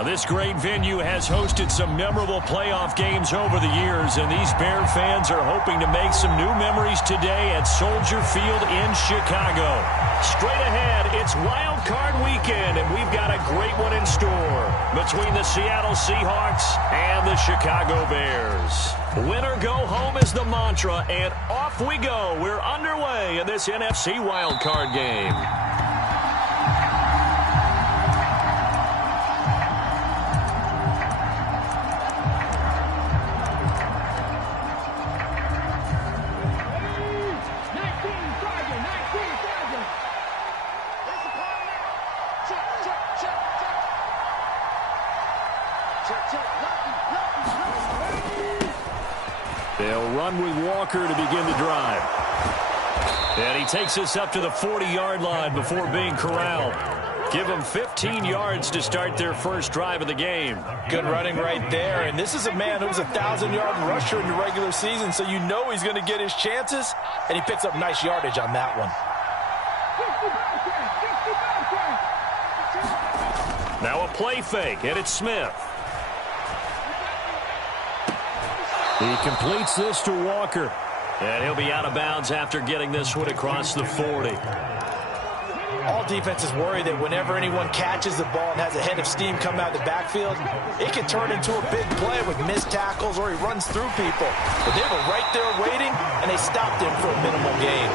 Now, this great venue has hosted some memorable playoff games over the years, and these Bear fans are hoping to make some new memories today at Soldier Field in Chicago. Straight ahead, it's Wild Card Weekend, and we've got a great one in store between the Seattle Seahawks and the Chicago Bears. Win or go home is the mantra, and off we go. We're underway in this NFC Wild Card game. They'll run with Walker to begin the drive. And he takes us up to the 40-yard line before being corralled. Give them 15 yards to start their first drive of the game. Good running right there. And this is a man who's a 1,000-yard rusher in the regular season, so you know he's going to get his chances. And he picks up nice yardage on that one. Now a play fake, and it's Smith. He completes this to Walker. And he'll be out of bounds after getting this one across the 40. All defenses worry that whenever anyone catches the ball and has a head of steam come out of the backfield, it can turn into a big play with missed tackles or he runs through people. But they were right there waiting, and they stopped him for a minimal gain.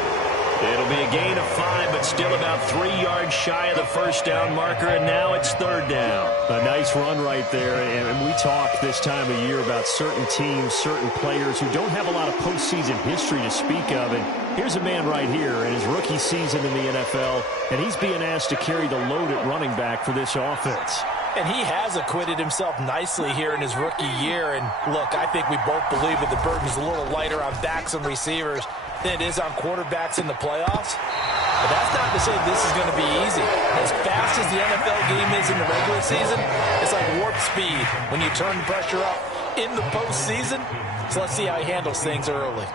It'll be a gain of 5, but still about 3 yards shy of the first down marker, and now it's third down. A nice run right there, and we talk this time of year about certain teams, certain players who don't have a lot of postseason history to speak of, and here's a man right here in his rookie season in the NFL, and he's being asked to carry the load at running back for this offense. And he has acquitted himself nicely here in his rookie year, and look, I think we both believe that the burden is a little lighter on backs and receivers than it is on quarterbacks in the playoffs. But that's not to say this is going to be easy. As fast as the NFL game is in the regular season, it's like warp speed when you turn the pressure up in the postseason. So let's see how he handles things early.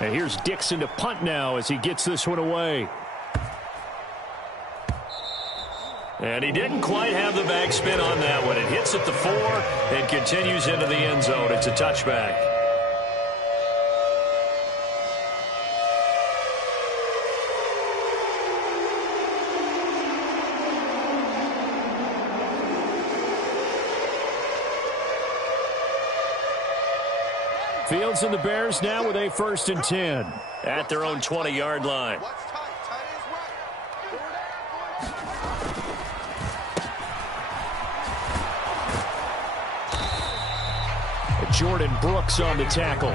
And here's Dixon to punt now as he gets this one away. And he didn't quite have the backspin on that one. It hits at the 4 and continues into the end zone. It's a touchback. Fields and the Bears now with a 1st and 10 at their own 20-yard line. Jordan Brooks on the tackle.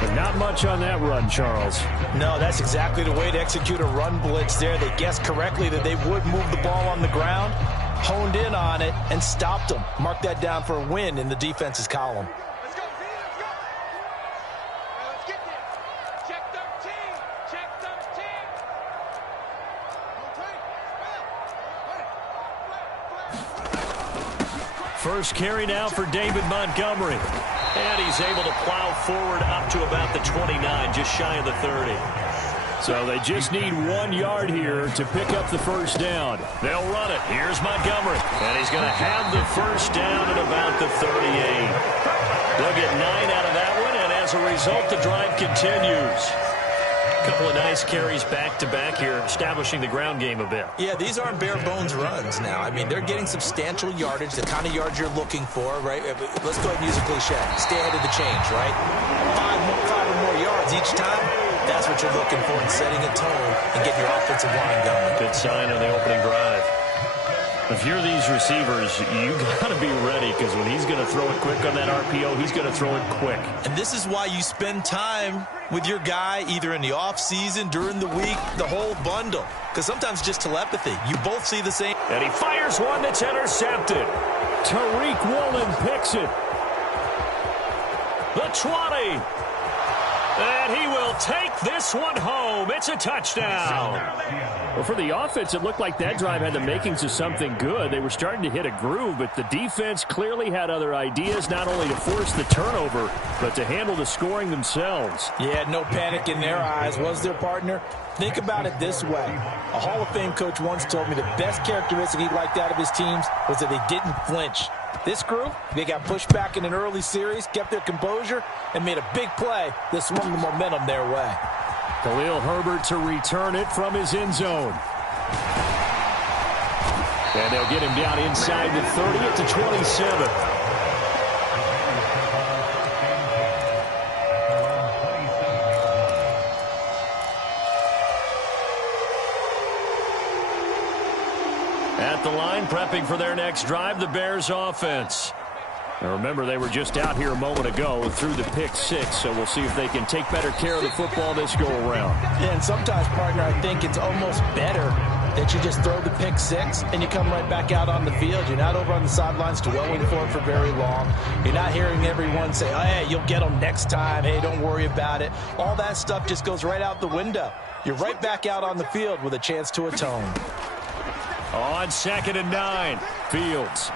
But not much on that run, Charles. No, that's exactly the way to execute a run blitz there. They guessed correctly that they would move the ball on the ground, honed in on it, and stopped them. Mark that down for a win in the defense's column. First carry now for David Montgomery. And he's able to plow forward up to about the 29, just shy of the 30. So they just need 1 yard here to pick up the first down. They'll run it. Here's Montgomery. And he's going to have the first down at about the 38. They'll get 9 out of that one, and as a result, the drive continues. A couple of nice carries back-to-back here, establishing the ground game a bit. Yeah, these aren't bare-bones runs now. I mean, they're getting substantial yardage, the kind of yards you're looking for, right? Let's go ahead and use a cliche. Stay ahead of the change, right? 5 or more yards each time, that's what you're looking for in setting a tone and getting your offensive line going. Good sign on the opening drive. If you're these receivers, you got to be ready, because when he's going to throw it quick on that RPO, he's going to throw it quick. And this is why you spend time with your guy either in the offseason, during the week, the whole bundle. Because sometimes just telepathy. You both see the same. And he fires one that's intercepted. Tariq Woolen picks it. The 20. And he will take this one home. It's a touchdown. Well, for the offense, it looked like that drive had the makings of something good. They were starting to hit a groove, but the defense clearly had other ideas, not only to force the turnover, but to handle the scoring themselves. Yeah, no panic in their eyes, was there, partner? Think about it this way. A Hall of Fame coach once told me the best characteristic he liked out of his teams was that they didn't flinch. This group, they got pushed back in an early series, kept their composure, and made a big play that swung the momentum their way. Khalil Herbert to return it from his end zone. And they'll get him down inside the 30 at the 27. At the line, prepping for their next drive, the Bears offense. Now remember, they were just out here a moment ago through the pick six, so we'll see if they can take better care of the football this go-around. Yeah, and sometimes, partner, I think it's almost better that you just throw the pick six and you come right back out on the field. You're not over on the sidelines dwelling for it for very long. You're not hearing everyone say, oh, hey, you'll get them next time. Hey, don't worry about it. All that stuff just goes right out the window. You're right back out on the field with a chance to atone. On 2nd and 9, Fields.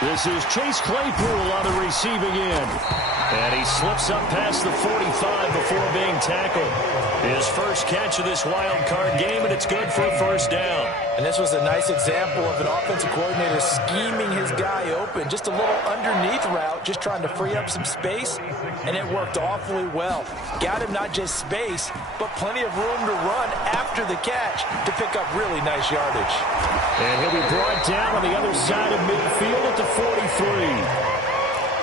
This is Chase Claypool on the receiving end. And he slips up past the 45 before being tackled. His first catch of this wild card game, and it's good for a first down. And this was a nice example of an offensive coordinator scheming his guy open. Just a little underneath route, just trying to free up some space, and it worked awfully well. Got him not just space, but plenty of room to run after the catch to pick up really nice yardage. And he'll be brought down on the other side of midfield at the 43.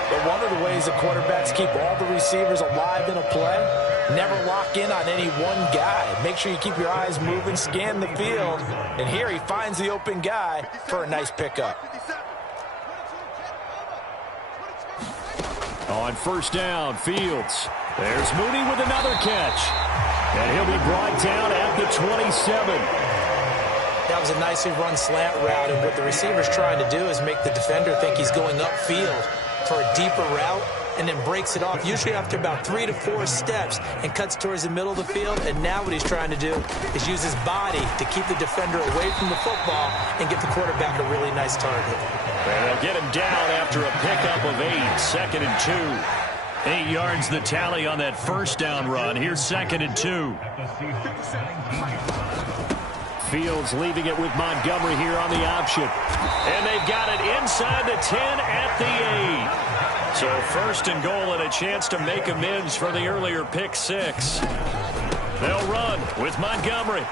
But one of the ways the quarterbacks keep all the receivers alive in a play, never lock in on any one guy. Make sure you keep your eyes moving, scan the field. And here he finds the open guy for a nice pickup. On first down, Fields. There's Mooney with another catch. And he'll be brought down at the 27. That was a nicely run slant route, and what the receiver's trying to do is make the defender think he's going upfield for a deeper route, and then breaks it off, usually after about 3 to 4 steps, and cuts towards the middle of the field. And now what he's trying to do is use his body to keep the defender away from the football and get the quarterback a really nice target. And they'll get him down after a pickup of 8, 2nd and 2. 8 yards the tally on that first down run. Here's 2nd and 2. Fields leaving it with Montgomery here on the option. And they've got it inside the 10 at the 8. So 1st and goal and a chance to make amends for the earlier pick 6. They'll run with Montgomery.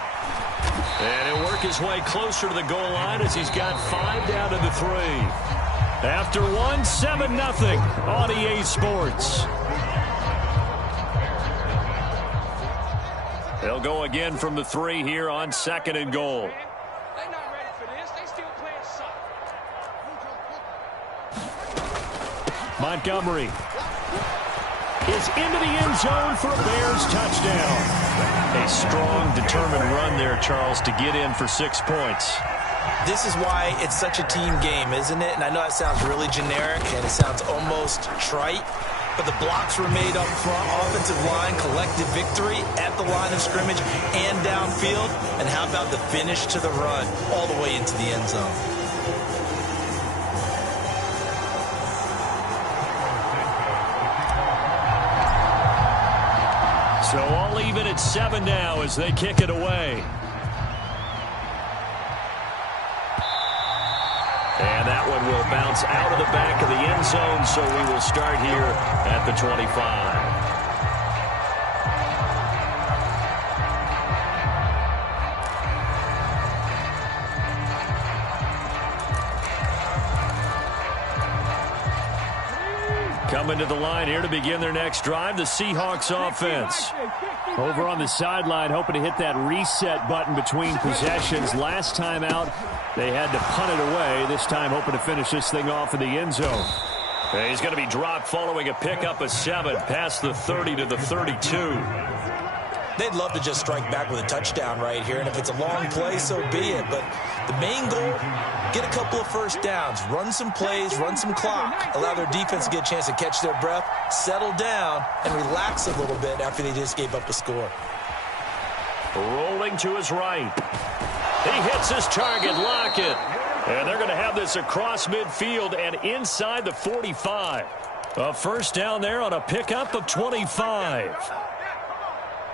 And he'll work his way closer to the goal line as he's got 5 down to the 3. After 1, 7-0 on EA Sports. They'll go again from the 3 here on 2nd and goal. They're not ready for this. They still playing soccer. Montgomery is into the end zone for a Bears touchdown. A strong, determined run there, Charles, to get in for 6 points. This is why it's such a team game, isn't it? And I know that sounds really generic and it sounds almost trite, but the blocks were made up front, offensive line, collective victory at the line of scrimmage and downfield. And how about the finish to the run all the way into the end zone? So I'll leave it at 7 now as they kick it away. And that one will bounce out of the back of the end zone, so we will start here at the 25. Coming to the line here to begin their next drive, the Seahawks offense. Over on the sideline, hoping to hit that reset button between possessions. Last time out, they had to punt it away. This time, hoping to finish this thing off in the end zone. And he's going to be dropped following a pickup of 7 past the 30 to the 32. They'd love to just strike back with a touchdown right here, and if it's a long play, so be it. But the main goal, get a couple of first downs, run some plays, run some clock, allow their defense to get a chance to catch their breath, settle down, and relax a little bit after they just gave up a score. Rolling to his right. He hits his target, Lockett. And they're going to have this across midfield and inside the 45. A first down there on a pickup of 25.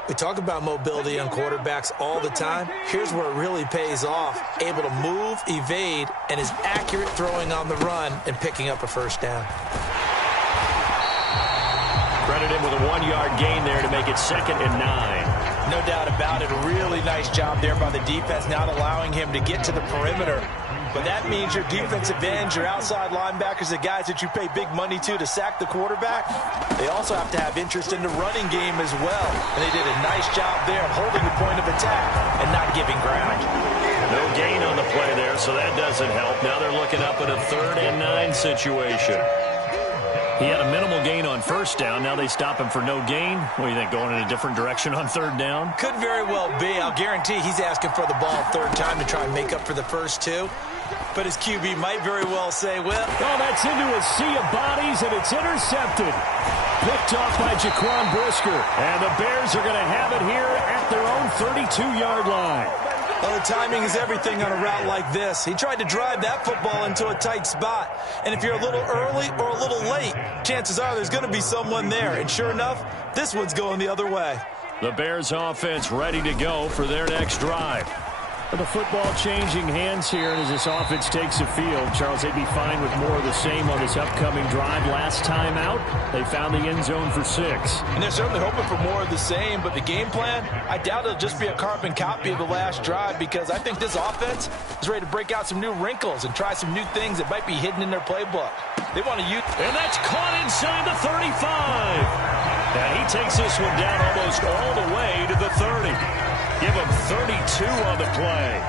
We talk about mobility on quarterbacks all the time. Here's where it really pays off. Able to move, evade, and is accurate throwing on the run and picking up a first down. Credit him with a 1-yard gain there to make it 2nd and 9. No doubt about it. A really nice job there by the defense, not allowing him to get to the perimeter. But that means your defensive ends, your outside linebackers, the guys that you pay big money to sack the quarterback, they also have to have interest in the running game as well. And they did a nice job there of holding the point of attack and not giving ground. No gain on the play there, so that doesn't help. Now they're looking up at a 3rd and 9 situation. He had a minimal gain on first down. Now they stop him for no gain. What do you think, going in a different direction on 3rd down? Could very well be. I'll guarantee he's asking for the ball 3rd time to try and make up for the first 2. But his QB might very well say, well... Oh, that's into a sea of bodies, and it's intercepted. Picked off by Jaquan Brisker. And the Bears are going to have it here at their own 32-yard line. Well, the timing is everything on a route like this. He tried to drive that football into a tight spot. And if you're a little early or a little late, chances are there's going to be someone there. And sure enough, this one's going the other way. The Bears offense ready to go for their next drive. The football changing hands here, and as this offense takes the field, Charles, they'd be fine with more of the same on this upcoming drive. Last time out, they found the end zone for 6. And they're certainly hoping for more of the same, but the game plan, I doubt it'll just be a carbon copy of the last drive, because I think this offense is ready to break out some new wrinkles and try some new things that might be hidden in their playbook. They want to use... And that's caught inside the 35. And he takes this one down almost all the way to the 30. Give him 32 on the play.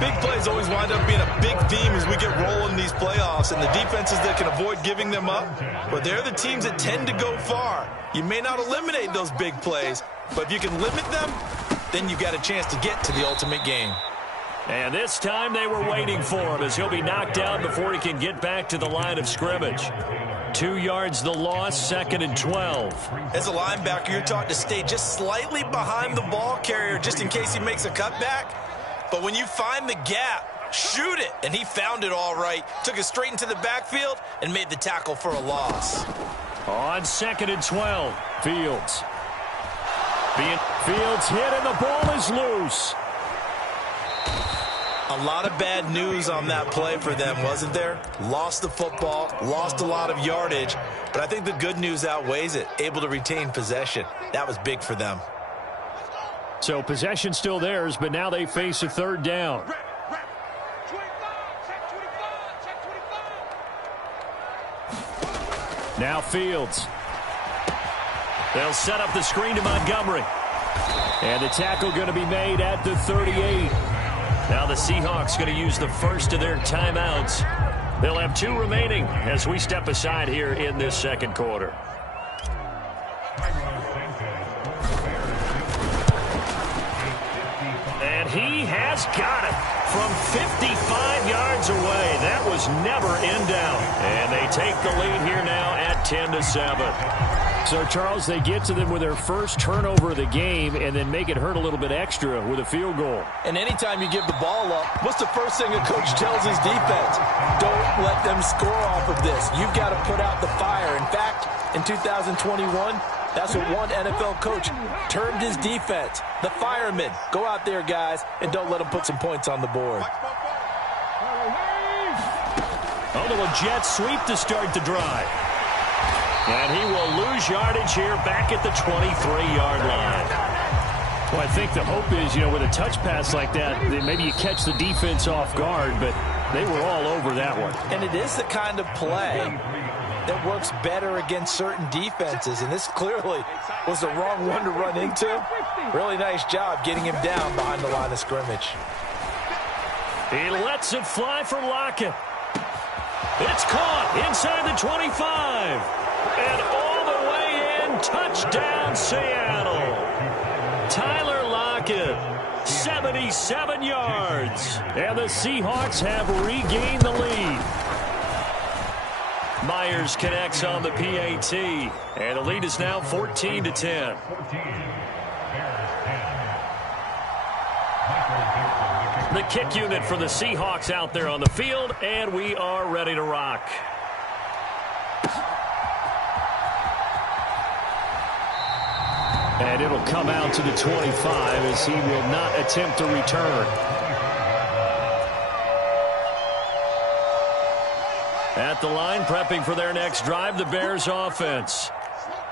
Big plays always wind up being a big theme as we get rolling these playoffs, and the defenses that can avoid giving them up, but they're the teams that tend to go far. You may not eliminate those big plays, but if you can limit them, then you've got a chance to get to the ultimate game. And this time they were waiting for him as he'll be knocked down before he can get back to the line of scrimmage. 2 yards the loss, 2nd and 12. As a linebacker, you're taught to stay just slightly behind the ball carrier just in case he makes a cutback. But when you find the gap, shoot it. And he found it all right. Took it straight into the backfield and made the tackle for a loss. On 2nd and 12, Fields. Fields hit and the ball is loose. A lot of bad news on that play for them, wasn't there? Lost the football, lost a lot of yardage, but I think the good news outweighs it. Able to retain possession. That was big for them. So possession still theirs, but now they face a 3rd down. Now Fields. They'll set up the screen to Montgomery. And the tackle going to be made at the 38. Now the Seahawks going to use the first of their timeouts. They'll have 2 remaining as we step aside here in this 2nd quarter. And he has got it from 55 yards away. That was never in doubt. And they take the lead here now at 10-7. So, Charles, they get to them with their first turnover of the game and then make it hurt a little bit extra with a field goal. And anytime you give the ball up, what's the first thing a coach tells his defense? Don't let them score off of this. You've got to put out the fire. In fact, in 2021, that's what one NFL coach termed his defense. The firemen. Go out there, guys, and don't let them put some points on the board. A little jet sweep to start the drive. And he will lose yardage here back at the 23-yard line. Well, I think the hope is, with a touch pass like that, maybe you catch the defense off guard, but they were all over that one. And it is the kind of play that works better against certain defenses, and this clearly was the wrong one to run into. Really nice job getting him down behind the line of scrimmage. He lets it fly for Lockett. It's caught inside the 25. And all the way in, touchdown Seattle. Tyler Lockett, 77 yards. And the Seahawks have regained the lead. Myers connects on the PAT, and the lead is now 14-10. The kick unit for the Seahawks out there on the field, and we are ready to rock. And it'll come out to the 25 as he will not attempt to return. At the line, prepping for their next drive, the Bears offense.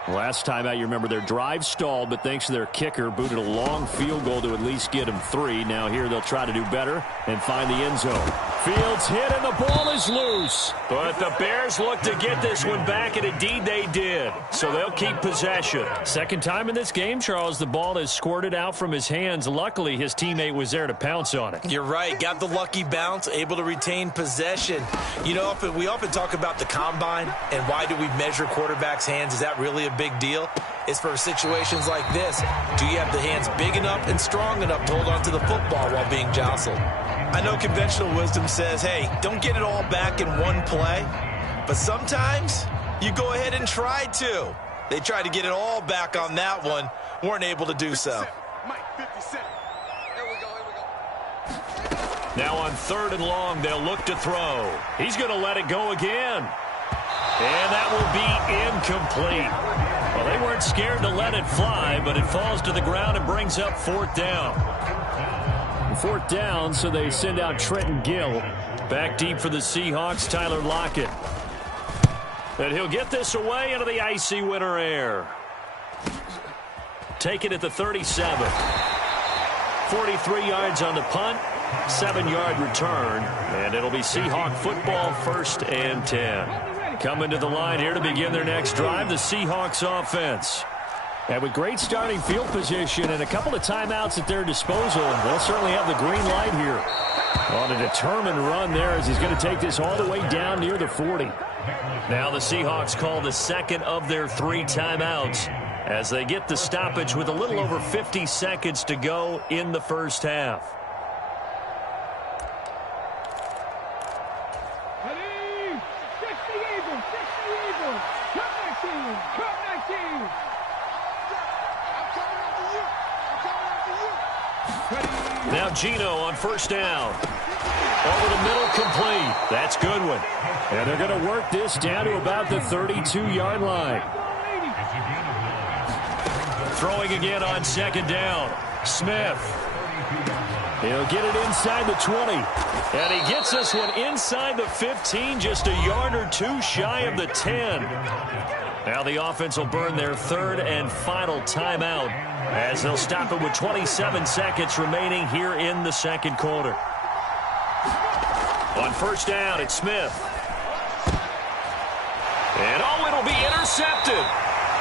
Last time out, you remember their drive stalled, but thanks to their kicker, booted a long field goal to at least get them 3. Now here they'll try to do better and find the end zone. Fields hit and the ball is loose. But the Bears look to get this one back, and indeed they did. So they'll keep possession. Second time in this game, Charles, the ball has squirted out from his hands. Luckily, his teammate was there to pounce on it. You're right. Got the lucky bounce, able to retain possession. You know, we often talk about the combine and why do we measure quarterbacks' hands. Is that really a big deal? It's for situations like this. Do you have the hands big enough and strong enough to hold on to the football while being jostled? I know conventional wisdom says, hey, don't get it all back in one play. But sometimes you go ahead and try to. They tried to get it all back on that one. Weren't able to do so. Now on 3rd and long, they'll look to throw. He's going to let it go again. And that will be incomplete. Well, they weren't scared to let it fly, but it falls to the ground and brings up 4th down. 4th down, so they send out Trenton Gill. Back deep for the Seahawks, Tyler Lockett. And he'll get this away into the icy winter air. Take it at the 37. 43 yards on the punt, 7-yard return, and it'll be Seahawk football, 1st and 10. Coming to the line here to begin their next drive, the Seahawks offense. And with great starting field position and a couple of timeouts at their disposal, they'll certainly have the green light here. On a determined run there as he's going to take this all the way down near the 40. Now the Seahawks call the second of their 3 timeouts as they get the stoppage with a little over 50 seconds to go in the first half. Now Gino on 1st down. Over the middle, complete. That's Goodwin. And they're going to work this down to about the 32-yard line. Throwing again on 2nd down. Smith. He'll get it inside the 20. And he gets this one inside the 15, just a yard or 2 shy of the 10. Now the offense will burn their 3rd and final timeout as they'll stop it with 27 seconds remaining here in the 2nd quarter. On 1st down, it's Smith. And it'll be intercepted.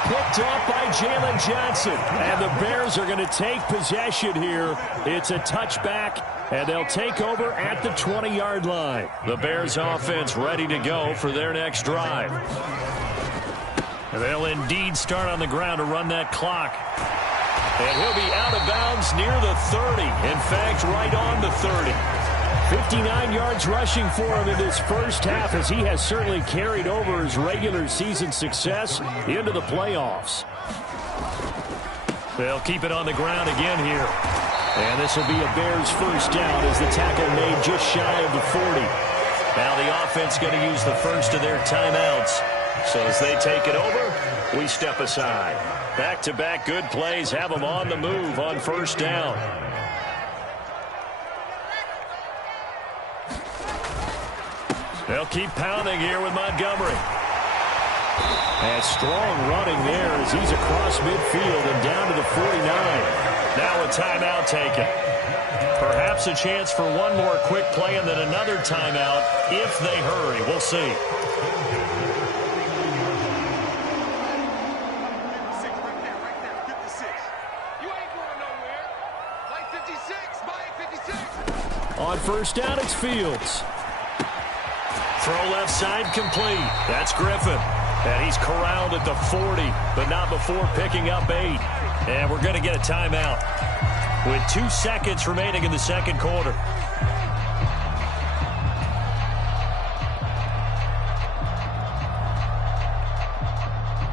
Picked off by Jalen Johnson. And the Bears are going to take possession here. It's a touchback, and they'll take over at the 20-yard line. The Bears offense ready to go for their next drive. They'll indeed start on the ground to run that clock. And he'll be out of bounds near the 30. In fact, right on the 30. 59 yards rushing for him in this first half as he has certainly carried over his regular season success into the playoffs. They'll keep it on the ground again here. And this will be a Bears first down as the tackle made just shy of the 40. Now the offense going to use the first of their timeouts. So as they take it over, we step aside. Back-to-back good plays have them on the move on 1st down. They'll keep pounding here with Montgomery. And strong running there as he's across midfield and down to the 49. Now a timeout taken. Perhaps a chance for one more quick play and then another timeout if they hurry. We'll see. On 1st down, it's Fields. Throw left side complete. That's Griffin. And he's corralled at the 40, but not before picking up 8. And we're going to get a timeout with 2 seconds remaining in the second quarter.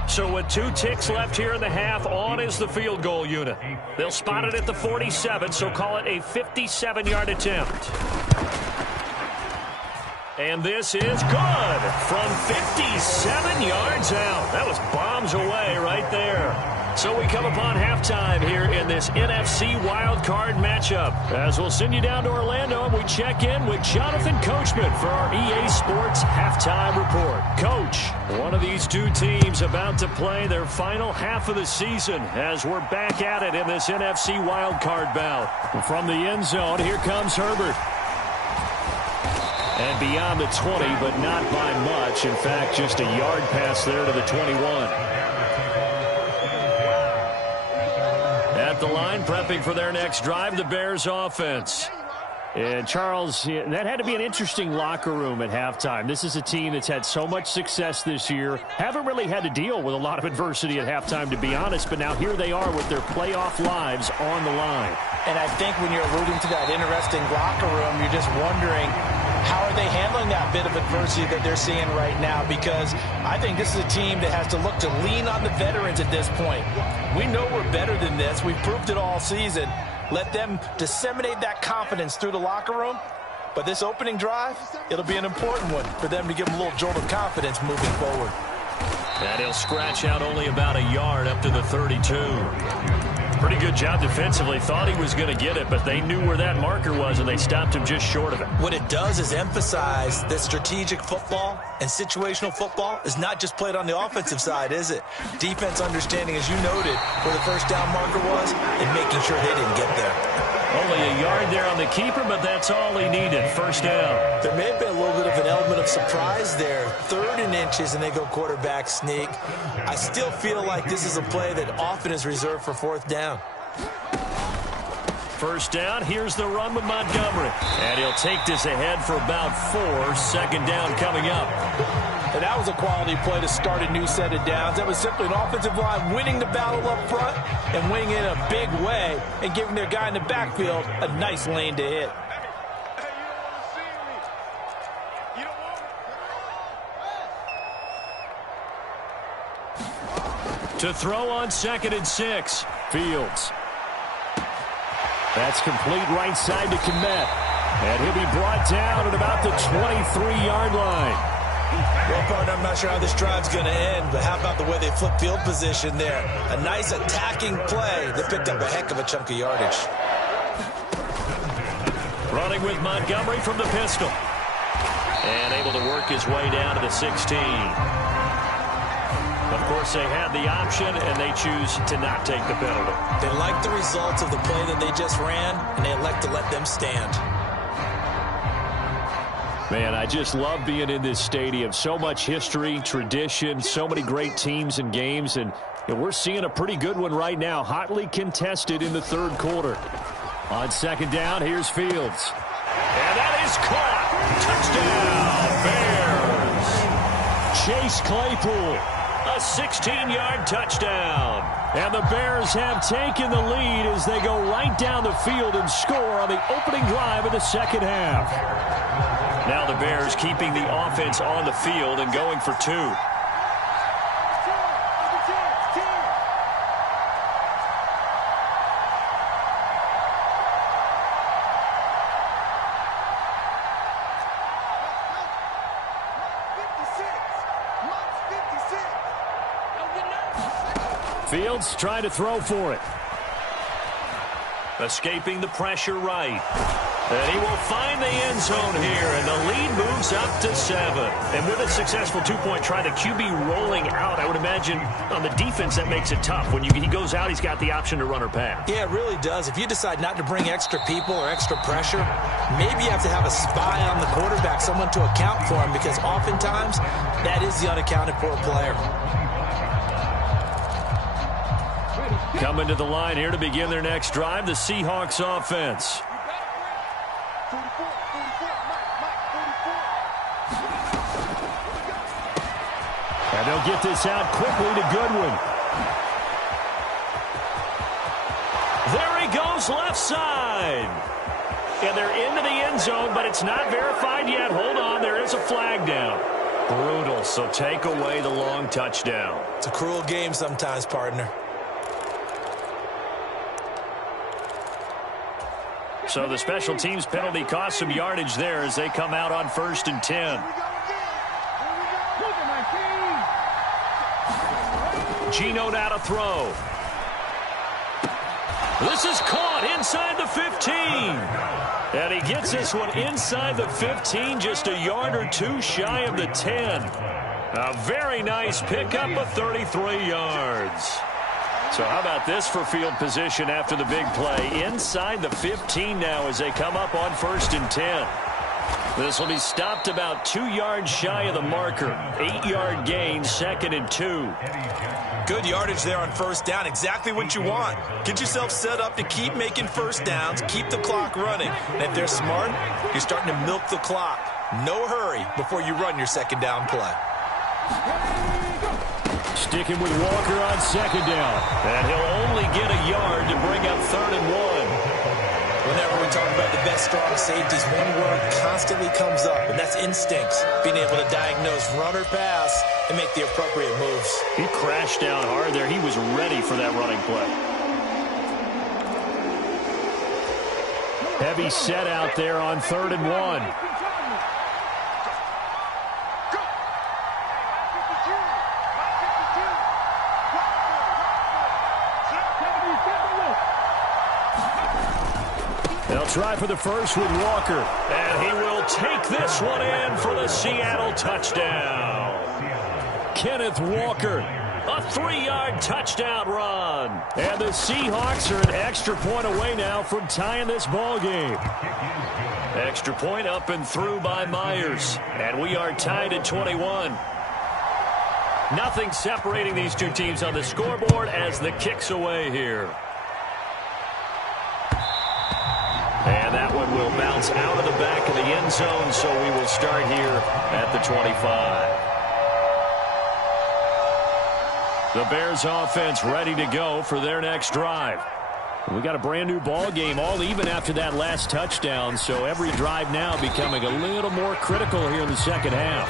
So with 2 ticks left here in the half, on is the field goal unit. They'll spot it at the 47, so call it a 57-yard attempt. And this is good from 57 yards out. That was bombs away right there. So we come upon halftime here in this NFC wildcard matchup. As we'll send you down to Orlando, and we check in with Jonathan Coachman for our EA Sports Halftime Report. Coach, one of these 2 teams about to play their final half of the season as we're back at it in this NFC wildcard bout. From the end zone, here comes Herbert. And beyond the 20, but not by much. In fact, just a yard pass there to the 21. At the line, prepping for their next drive, the Bears offense. And Charles, that had to be an interesting locker room at halftime. This is a team that's had so much success this year. Haven't really had to deal with a lot of adversity at halftime, to be honest. But now here they are with their playoff lives on the line. And I think when you're alluding to that interesting locker room, you're just wondering, how are they handling that bit of adversity that they're seeing right now? Because I think this is a team that has to look to lean on the veterans at this point. We know we're better than this. We've proved it all season. Let them disseminate that confidence through the locker room. But this opening drive, it'll be an important one for them to give them a little jolt of confidence moving forward. And he'll scratch out only about a yard up to the 32. Pretty good job defensively. Thought he was going to get it, but they knew where that marker was, and they stopped him just short of it. What it does is emphasize that strategic football and situational football is not just played on the offensive side, is it? Defense understanding, as you noted, where the first down marker was and making sure they didn't get there. Only a yard there on the keeper, but that's all he needed. First down. There may have been a little bit of an element of surprise there. 3rd and inches, and they go quarterback sneak. I still feel like this is a play that often is reserved for 4th down. First down, here's the run with Montgomery. And he'll take this ahead for about 4. Second down coming up. And that was a quality play to start a new set of downs. That was simply an offensive line winning the battle up front and winning in a big way and giving their guy in the backfield a nice lane to hit. To throw on 2nd and 6. Fields. That's complete right side to Kmet. And he'll be brought down at about the 23-yard line. Well, partner, I'm not sure how this drive's going to end, but how about the way they flip field position there? A nice attacking play that picked up a heck of a chunk of yardage. Running with Montgomery from the pistol. And able to work his way down to the 16. Of course, they had the option, and they choose to not take the penalty. They like the results of the play that they just ran, and they elect to let them stand. Man, I just love being in this stadium. So much history, tradition, so many great teams and games, and we're seeing a pretty good one right now, hotly contested in the 3rd quarter. On 2nd down, here's Fields. And that is caught. Touchdown, Bears. Chase Claypool, a 16-yard touchdown. And the Bears have taken the lead as they go right down the field and score on the opening drive of the second half. Now the Bears keeping the offense on the field and going for 2. Fields trying to throw for it. Escaping the pressure right. And he will find the end zone here, and the lead moves up to 7. And with a successful 2-point try, the QB rolling out, I would imagine on the defense that makes it tough. When he goes out, he's got the option to run or pass. Yeah, it really does. If you decide not to bring extra people or extra pressure, maybe you have to have a spy on the quarterback, someone to account for him, because oftentimes that is the unaccounted for player. Coming to the line here to begin their next drive, the Seahawks offense. And And they'll get this out quickly to Goodwin. There he goes, left side. And they're into the end zone, but it's not verified yet. Hold on, there is a flag down. Brutal, so take away the long touchdown. It's a cruel game sometimes, partner. So the special teams penalty cost some yardage there as they come out on 1st and 10. Geno now to throw. This is caught inside the 15. And he gets this one inside the 15, just a yard or two shy of the 10. A very nice pickup of 33 yards. So how about this for field position after the big play? Inside the 15 now as they come up on 1st and 10. This will be stopped about 2 yards shy of the marker. 8-yard gain, 2nd and 2. Good yardage there on 1st down. Exactly what you want. Get yourself set up to keep making 1st downs, keep the clock running. And if they're smart, you're starting to milk the clock. No hurry before you run your 2nd down play. Sticking with Walker on 2nd down. And he'll only get a yard to bring up 3rd and 1. Whenever we talk about the best strong safeties, one word constantly comes up, and that's instincts. Being able to diagnose run or pass and make the appropriate moves. He crashed down hard there. He was ready for that running play. Heavy set out there on 3rd and 1. They'll try for the first with Walker. And he will take this one in for the Seattle touchdown. Kenneth Walker, a 3-yard touchdown run. And the Seahawks are an extra point away now from tying this ball game. Extra point up and through by Myers. And we are tied at 21. Nothing separating these two teams on the scoreboard as the kick's away here. And that one will bounce out of the back of the end zone, so we will start here at the 25. The Bears offense ready to go for their next drive. We got a brand new ball game, all even after that last touchdown, so every drive now becoming a little more critical here in the second half.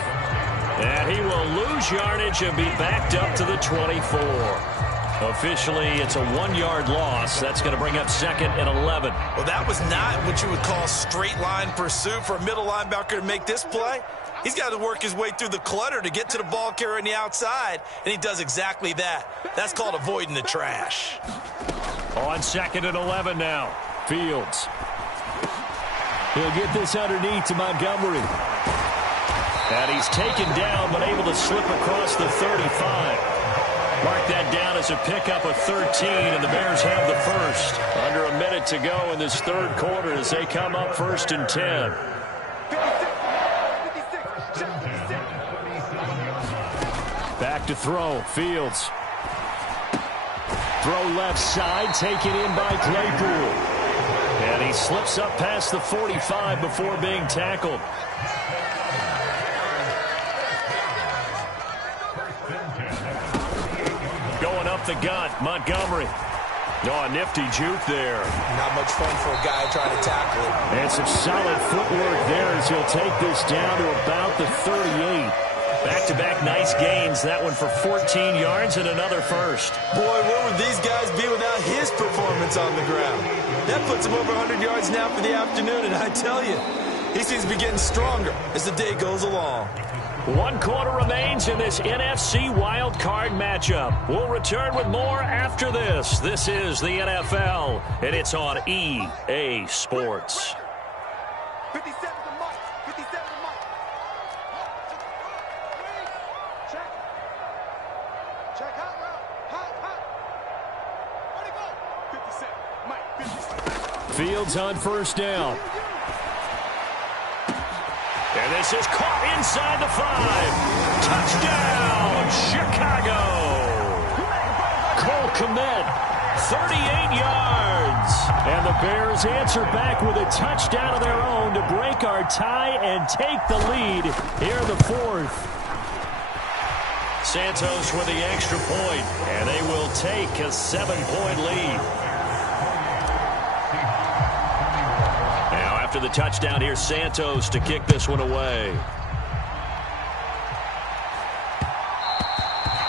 And he will lose yardage and be backed up to the 24. Officially, it's a 1-yard loss. That's going to bring up 2nd and 11. Well, that was not what you would call straight line pursuit for a middle linebacker to make this play. He's got to work his way through the clutter to get to the ball carrier on the outside, and he does exactly that. That's called avoiding the trash. On 2nd and 11 now. Fields. He'll get this underneath to Montgomery. And he's taken down, but able to slip across the 35. Mark that down as a pickup of 13, and the Bears have the first. Under a minute to go in this 3rd quarter as they come up 1st and 10. Back to throw. Fields. Throw left side, taken in by Claypool. And he slips up past the 45 before being tackled. Going up the gut, Montgomery. Oh, a nifty juke there. Not much fun for a guy trying to tackle it. And some solid footwork there as he'll take this down to about the 38. Back-to-back nice gains. That one for 14 yards and another first. Boy, where would these guys be without his performance on the ground? That puts him over 100 yards now for the afternoon, and I tell you, he seems to be getting stronger as the day goes along. 1 quarter remains in this NFC wild card matchup. We'll return with more after this. This is the NFL, and it's on EA Sports. 57 to Mike. 57 to Mike. Check. Check. Hot route. Hot. Where'd he go? 57. Mike. 57. Fields on 1st down. And this is caught inside the 5. Touchdown, Chicago. Cole Kmet, 38 yards. And the Bears answer back with a touchdown of their own to break our tie and take the lead here in the 4th. Santos with the extra point, and they will take a 7-point lead. Now after the touchdown, here's Santos to kick this one away.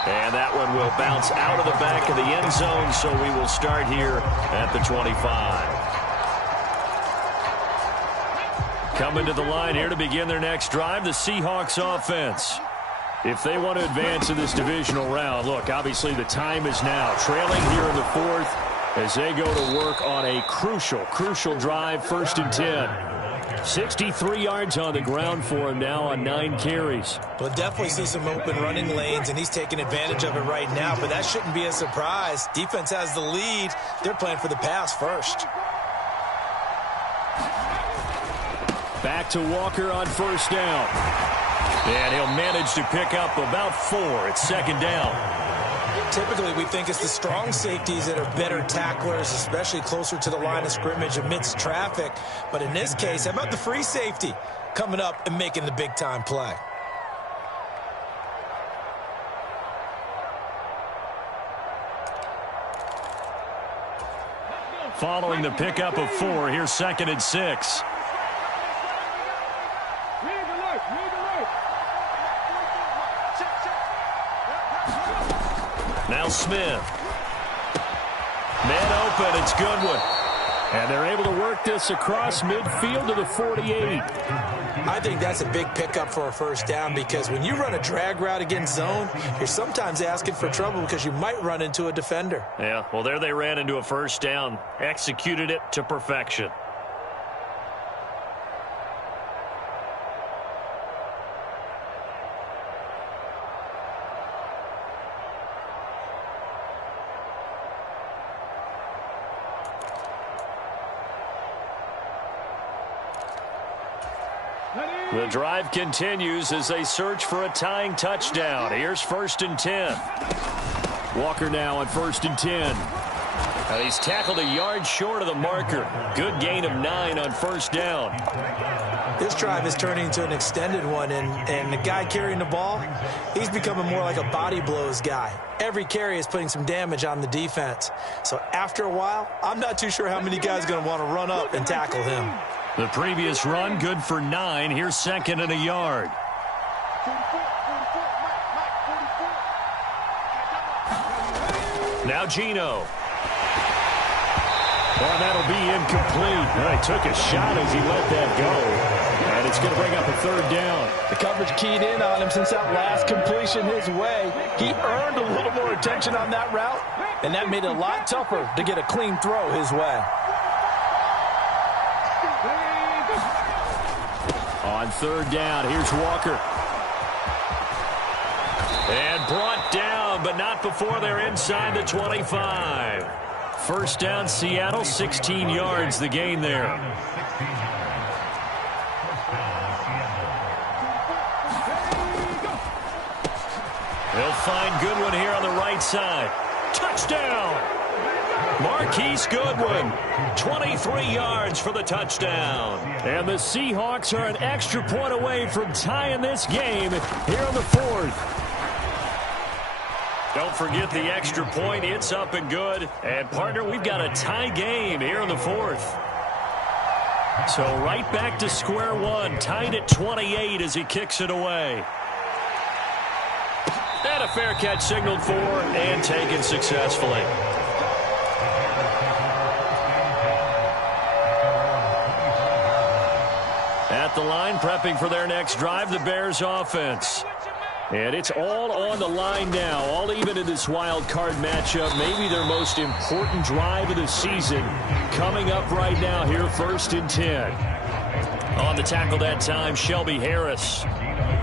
And that one will bounce out of the back of the end zone, so we will start here at the 25. Coming to the line here to begin their next drive, the Seahawks offense. If they want to advance in this divisional round, look, obviously the time is now. Trailing here in the fourth as they go to work on a crucial drive, 1st and 10. 63 yards on the ground for him now on 9 carries. We'll definitely see some open running lanes, and he's taking advantage of it right now, but that shouldn't be a surprise. Defense has the lead. They're playing for the pass first. Back to Walker on 1st down. And he'll manage to pick up about 4. It's 2nd down. Typically, we think it's the strong safeties that are better tacklers, especially closer to the line of scrimmage amidst traffic. But in this case, how about the free safety coming up and making the big-time play? Following the pickup of 4, here's 2nd and 6. Now Smith. Man open, it's Goodwin. And they're able to work this across midfield to the 48. I think that's a big pickup for a 1st down, because when you run a drag route against zone, you're sometimes asking for trouble because you might run into a defender. Yeah, well, there they ran into a 1st down. Executed it to perfection. The drive continues as they search for a tying touchdown. Here's 1st and 10. Walker now on 1st and 10. Now he's tackled a yard short of the marker. Good gain of 9 on 1st down. This drive is turning into an extended one, and the guy carrying the ball, he's becoming more like a body blows guy. Every carry is putting some damage on the defense. So after a while, I'm not too sure how many guys are going to want to run up and tackle him. The previous run good for 9. Here's 2nd and a yard. Now Geno. Well, that'll be incomplete. Well, he took a shot as he let that go. And it's going to bring up a 3rd down. The coverage keyed in on him since that last completion his way. He earned a little more attention on that route, and that made it a lot tougher to get a clean throw his way. On 3rd down, here's Walker. And brought down, but not before they're inside the 25. 1st down, Seattle, 16 yards, the gain there. They'll find Goodwin here on the right side. Touchdown! Marquise Goodwin, 23 yards for the touchdown. And the Seahawks are an extra point away from tying this game here in the 4th. Don't forget the extra point. It's up and good. And, partner, we've got a tie game here in the 4th. So right back to square one. Tied at 28 as he kicks it away. And a fair catch signaled for and taken successfully. At the line, prepping for their next drive, the Bears offense. And it's all on the line now, all even in this wild card matchup. Maybe their most important drive of the season coming up right now here, 1st and 10. On the tackle that time, Shelby Harris.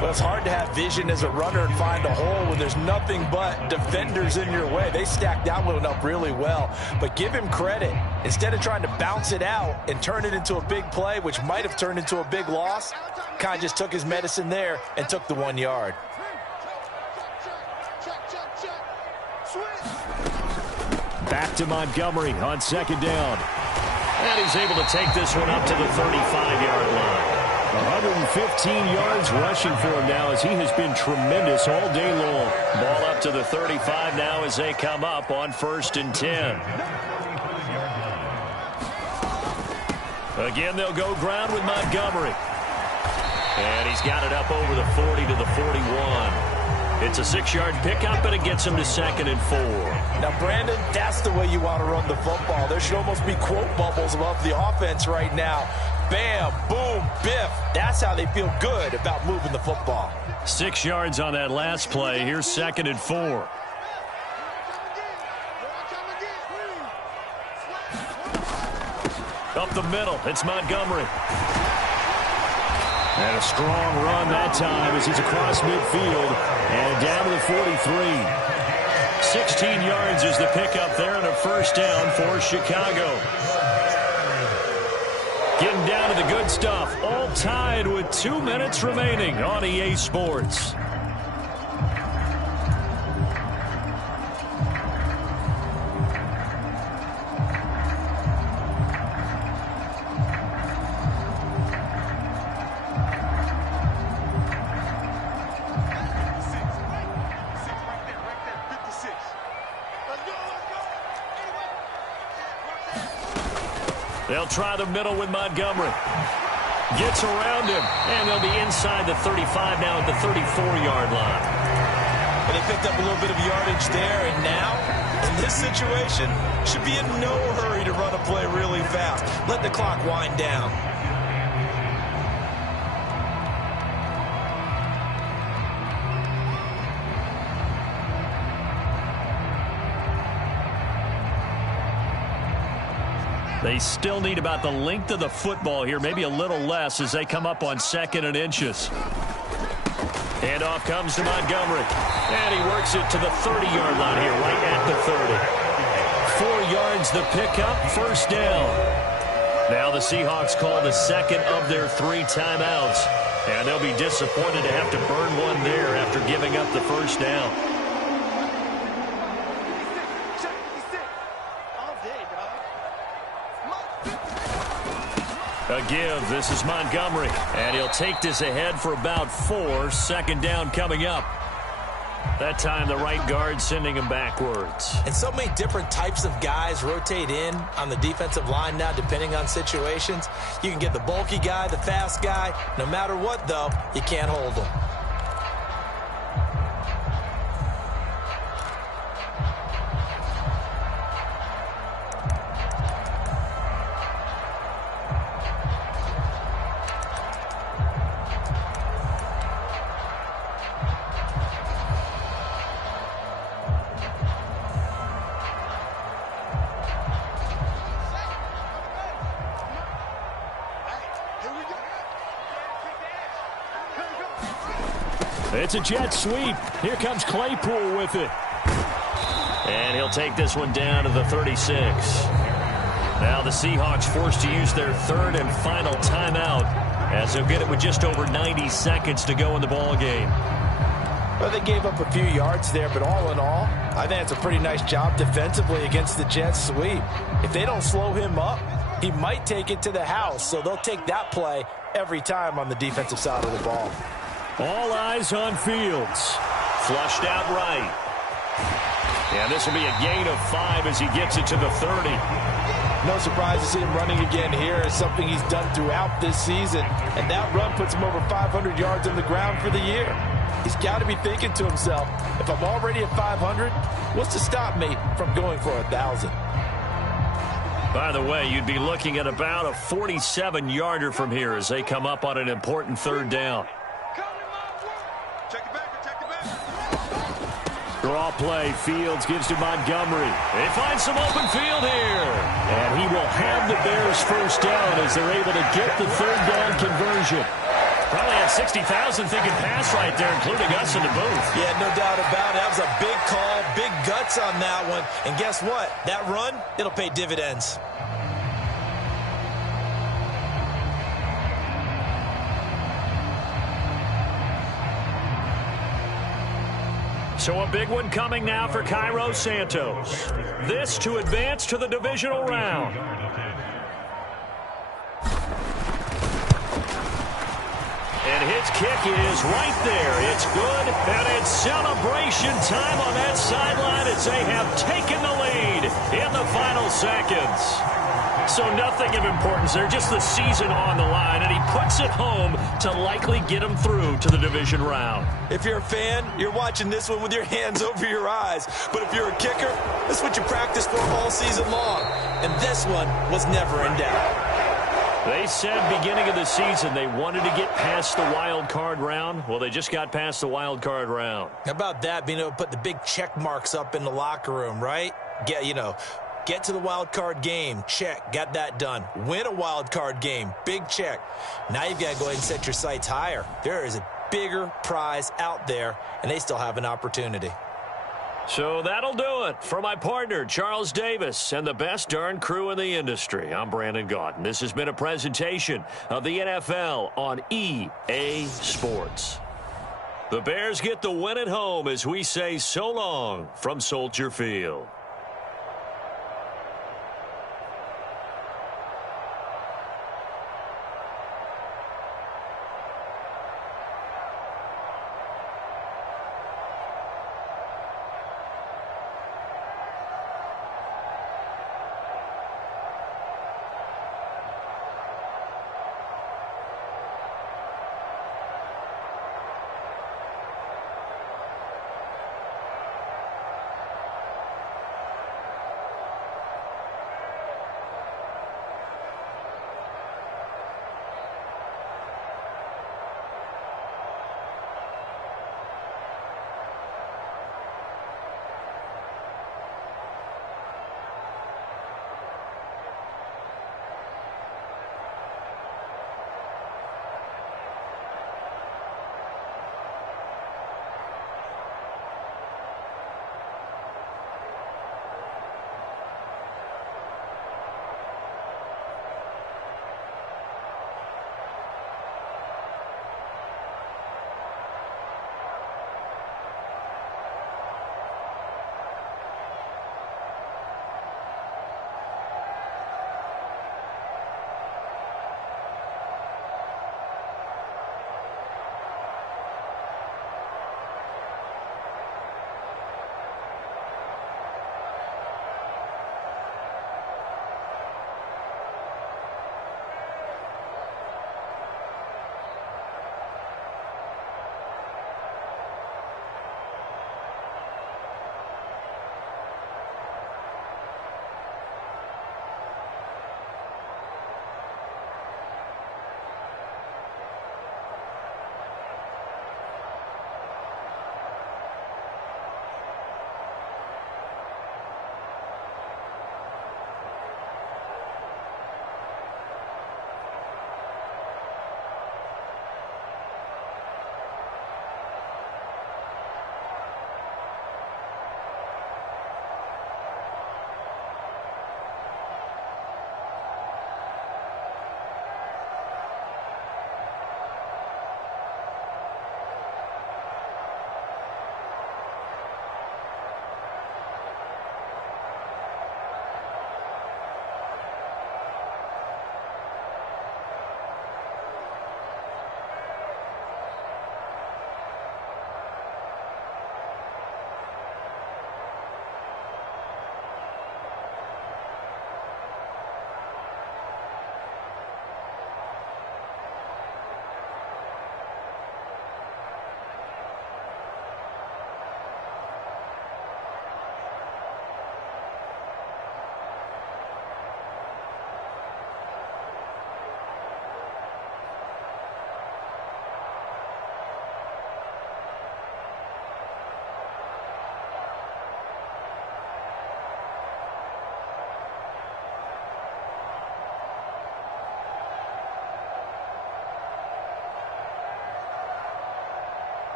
Well, it's hard to have vision as a runner and find a hole when there's nothing but defenders in your way. They stacked that one up really well. But give him credit. Instead of trying to bounce it out and turn it into a big play, which might have turned into a big loss, kind of just took his medicine there and took the 1 yard. Back to Montgomery on 2nd down. And he's able to take this one up to the 35-yard line. 115 yards rushing for him now as he has been tremendous all day long. Ball up to the 35 now as they come up on 1st and 10. Again, they'll go ground with Montgomery. And he's got it up over the 40 to the 41. It's a 6-yard pickup, and it gets him to 2nd and 4. Now, Brandon, that's the way you want to run the football. There should almost be quote bubbles above the offense right now. Bam, boom, biff. That's how they feel good about moving the football. 6 yards on that last play. Here's 2nd and 4. Up the middle, it's Montgomery. And a strong run that time as he's across midfield and down to the 43. 16 yards is the pickup there and a 1st down for Chicago. Getting down to the good stuff. All tied with 2 minutes remaining on EA Sports. They'll try the middle with Montgomery. Gets around him, and they'll be inside the 35 now at the 34-yard line. And they picked up a little bit of yardage there, and now, in this situation, should be in no hurry to run a play really fast. Let the clock wind down. They still need about the length of the football here, maybe a little less as they come up on 2nd and inches. Handoff comes to Montgomery. And he works it to the 30-yard line here, right at the 30. 4 yards the pickup, 1st down. Now the Seahawks call the 2nd of their 3 timeouts. And they'll be disappointed to have to burn one there after giving up the 1st down. A give. This is Montgomery. And he'll take this ahead for about 4. 2nd down coming up. That time the right guard sending him backwards. And so many different types of guys rotate in on the defensive line now depending on situations. You can get the bulky guy, the fast guy. No matter what, though, you can't hold them. It's a jet sweep. Here comes Claypool with it. And he'll take this one down to the 36. Now the Seahawks forced to use their 3rd and final timeout as they'll get it with just over 90 seconds to go in the ball game. Well, they gave up a few yards there, but all in all, I think it's a pretty nice job defensively against the jet sweep. If they don't slow him up, he might take it to the house, so they'll take that play every time on the defensive side of the ball. All eyes on Fields. Flushed out right. And this will be a gain of 5 as he gets it to the 30. No surprise to see him running again here. It's something he's done throughout this season. And that run puts him over 500 yards on the ground for the year. He's got to be thinking to himself, if I'm already at 500, what's to stop me from going for 1,000? By the way, you'd be looking at about a 47-yarder from here as they come up on an important 3rd down. Draw play. Fields gives to Montgomery. They find some open field here. And he will have the Bears 1st down as they're able to get the 3rd down conversion. Probably had 60,000 thinking pass right there, including us in the booth. Yeah, no doubt about it. That was a big call, big guts on that one. And guess what? That run, it'll pay dividends. So a big one coming now for Cairo Santos. This to advance to the divisional round. And his kick is right there. It's good, and it's celebration time on that sideline as they have taken the lead in the final seconds. So nothing of importance there, just the season on the line, and he puts it home to likely get them through to the division round. If you're a fan, you're watching this one with your hands over your eyes. But if you're a kicker, this is what you practice for all season long. And this one was never in doubt. They said beginning of the season they wanted to get past the wild card round. Well, they just got past the wild card round. How about that, being able to put the big check marks up in the locker room, right? Get to the wild card game, check, got that done. Win a wild card game, big check. Now you've got to go ahead and set your sights higher. There is a bigger prize out there, and they still have an opportunity. So that'll do it for my partner, Charles Davis, and the best darn crew in the industry. I'm Brandon Gaudin. This has been a presentation of the NFL on EA Sports. The Bears get the win at home as we say so long from Soldier Field.